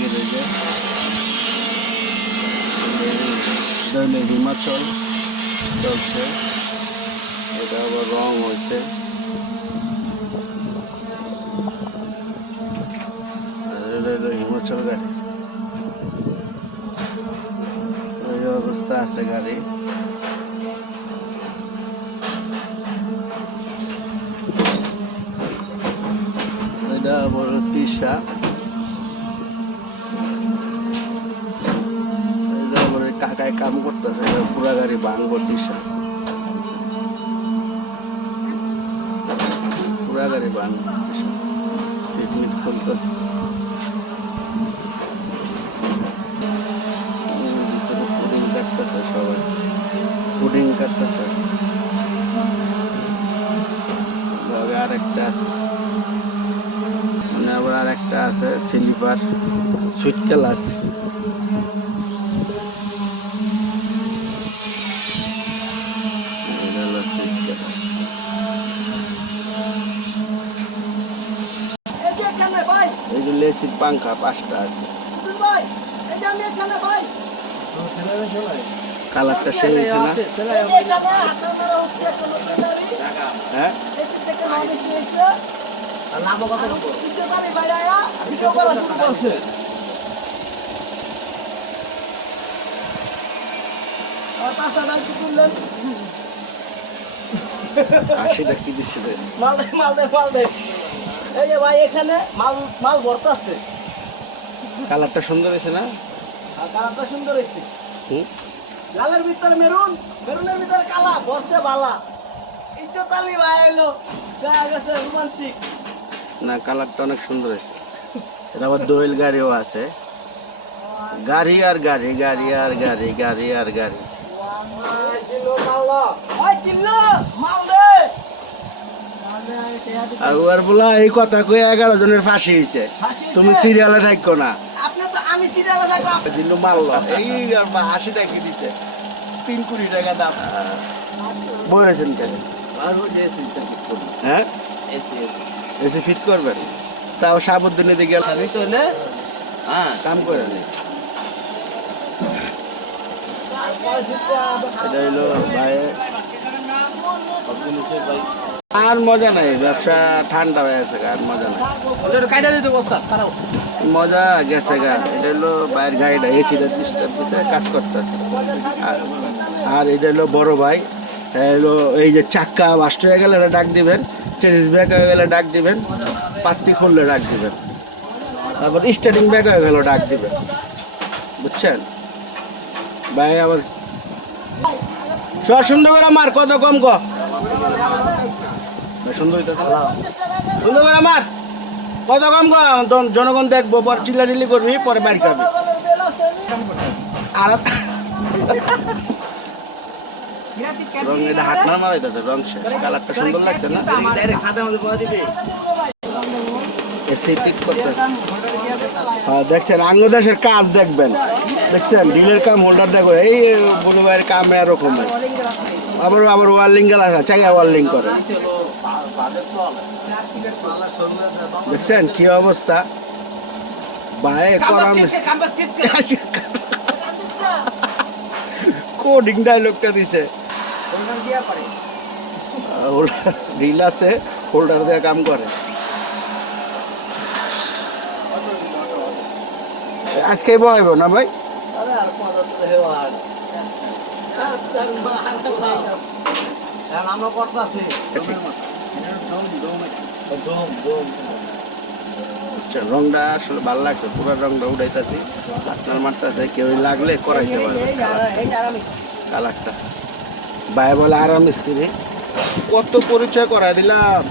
গ্যারেজে দৈনিক হিমাচল চলছে এটা আবার রং হয়েছে হিমাচল এই অবস্থা আছে গাড়ি এটা বড় তিসা এটা কাকায় কাম করতেছে পুরা গাড়ি ভাঙবো তিসা পুরা গাড়ি ভাঙবো তিসা সিট মিট সবাই। লগে আরেকটা আছে। মানে আবার আরেকটা আছে স্লিপার সুইট ক্লাস এটা হলো সুইট ক্লাস এই যে এখানে ভাই এই যে লেসির পাঙ্খা পাঁচটা আছে সুজন ভাই এই যে আমি এখানে ভাই কালারটা সেই হয়েছে না এই যে এখানে আপনার মারা হচ্ছে একটা নতুন গাড়ি হ্যাঁ এই যে দেখেন অনেক হয়েছে লাভ কত দ্বিতীয় গাড়ি ভাই আয়া দ্বিতীয় করা শুরু করছে আর পাঁচটা গাড়ি তুললেন আশিটা কি দিচ্ছে? মাল দে, মাল এই যে ভাই এখানে মাল মাল ভর্তা আছে। কালারটা সুন্দর হয়েছে না? কালারটা সুন্দর হয়েছে। লালের ভিতরে মেরুন মেরুনের ভিতরে কালা বসে বালা। ইজ্জতালি ভাই এলো গায়ে গেছে রোমান্টিক না কালারটা অনেক সুন্দর হয়েছে। এটা আবার দোয়েল গাড়িও আছে। গাড়ি আর গাড়ি গাড়ি আর গাড়ি গাড়ি আর গাড়ি। মাল দে আর ওর বলা এই কথা কয়ে এগারো জনের ফাঁসি হয়েছে তুমি সিরিয়ালে থাকো না। আপনি তো আমি সিরিয়ালে থাকব। দিল মারলো। এই আশি টাকা দিচ্ছে তিন কোটি টাকা দাম। বলেছেন কেন? হ্যাঁ? এসে ফিট করবেন? তাও সাবুদ্দিনে দিকে গেলে কাম করে নেই এটা হইল ভাই আর মজা নাই ব্যবসা ঠান্ডা হয়ে গেছে আর মজা নাই। মজা গেছে গা এটা হলো বাইরের গাড়িটা ডিস্টার্ব দিছে কাজ করতেছে। আর আর এটা হলো বড় ভাই হলো এই যে চাক্কা বাস্ট হয়ে গেলে ডাক দিবেন চেরিস ব্যাগ হয়ে গেলে ডাক দিবেন পাত্তি খুললে ডাক দিবেন। তারপর স্টার্টিং ব্যাগ হয়ে গেল ডাক দিবেন। বুঝছেন? ভাই আবার সুন্দর করে মার কত কম ক? কত কম জনগণ দেখব, পরে চিল্লাচিল্লি করবি, পরে বাড়ি খাবি। আর রং এটা হাত কালারটা সুন্দর লাগছে না? হ্যাঁ দেখছেন আঙ্গ দেশের কাজ দেখবেন। দেখছেন, ডিলের কাম হোল্ডার দেখো, এই বড় ভাইয়ের কাম এরকম আবার আবার ওয়ার্লিং গেলা চাইয়া ওয়ার্লিং করে। দেখছেন কি অবস্থা? ভাই করার কোডিং ডায়লগটা দিছে। রিল আছে হোল্ডার দিয়ে কাম করে। আজকে বহাইব না ভাই? আমরা করতেছি। আচ্ছা, রংটা আসলে ভালো লাগছে পুরো রংটা উঠাইতেছি। আপনার মারতেছে কেউ লাগলে করাইতে পারবে কালারটা ভাই বলে আরাম স্ত্রী। কত পরিচয় করাই দিলাম।